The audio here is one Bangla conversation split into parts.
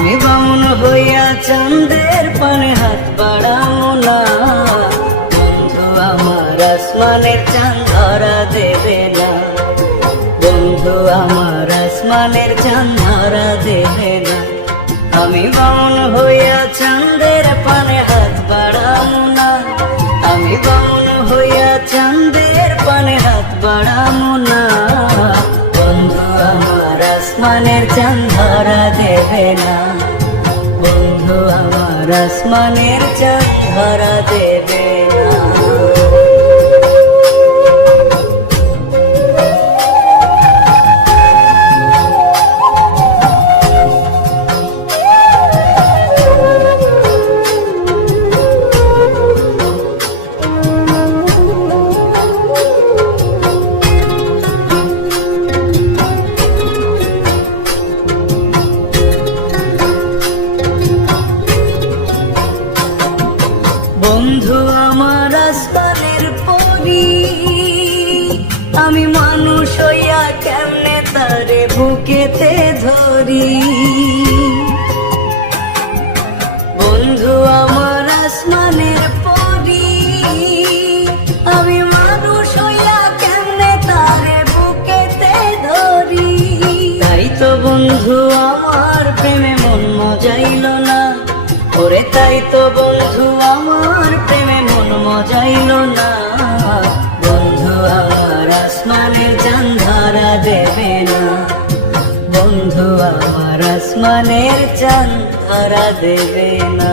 আমি বামুন হইয়া চাঁদের পানে হাত বাড়াবো না। বন্ধু আমার আসমানের চাঁদ ধরা দেবে না, বন্ধু আমার আসমানের চাঁদ ধরা দেবে না। আমি বামুন হইয়া চাঁদের পানে হাত বাড়াবো না, আমি বামুন হইয়া চাঁদের পানে হাত বাড়াবো না। বন্ধু আমার আসমানের চাঁদ ধরা দেবে না, বন্ধু আমার আসমানের চাঁদ ধরা দেবে না। বন্ধু আমার আসমানের পরি, আমি মানুষ হইয়া কেমনে তারে বুকেতে ধরি। বন্ধু আমার আসমানের পরি, আমি মানুষ হইয়া কেমনে তারে বুকেতে ধরি। তাই তো বন্ধু আমার প্রেমে মন মজাইল না, ওরে তাই তো বন্ধু আমার প্রেমে মন মজাইল না। বন্ধু আমার আসমানের চাঁদ ধরা দেবে না, বন্ধু আমার আসমানের চাঁদ ধরা দেবে না।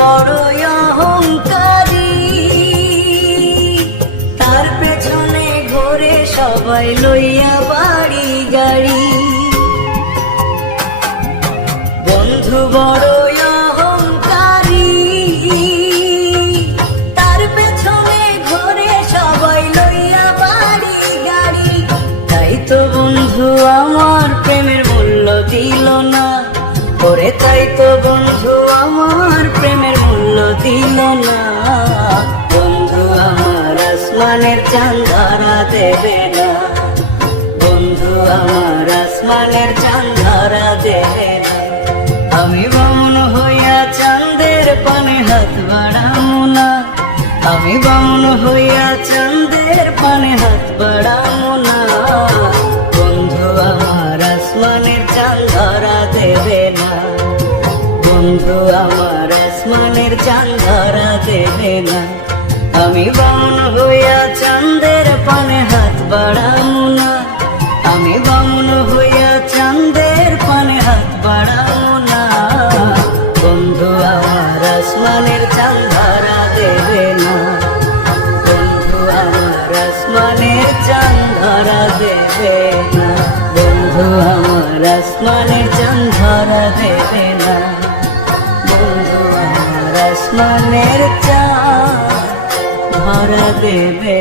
বড়ই অহংকারী, তার পেছনে ঘোরে সবাই লইয়া বাড়ি গাড়ি। বন্ধু বড়ই অহংকারী, তার পেছনে ঘোরে সবাই লইয়া বাড়ি গাড়ি। তাই তো বন্ধু আমার প্রেমের মূল্য দিল না, ওরে তাই তো বন্ধু আমার প্রেমের মূল্য দিল না। বন্ধু আমার আসমানের চাঁদ ধরা দেবে না, বন্ধু আমার আসমানের চাঁদ ধরা দেবে না। আমি বামুন হইয়া চাঁদের পানে হাত বাড়াবো না, আমি বামুন হইয়া চাঁদের পানে হাত বাড়াবো না। বন্ধু আমার আসমানের চাঁদ ধরা দেবে না, বন্ধু আমার আসমানের চাঁদ ধরা দেবে না। আমি বামুন হইয়া চাঁদের পানে হাত বাড়াবো না, আমি বামুন হইয়া চাঁদের পানে হাত বাড়াবো না। বন্ধু আমার আসমানের চাঁদ ধরা দেবে না, বন্ধু আমার আসমানের চাঁদ ধরা দেবে না, বন্ধু আমার আসমানের চাঁদ ধরা দেবে না, বন্ধু আমার আসমানের চাঁদ ধরা দেবে।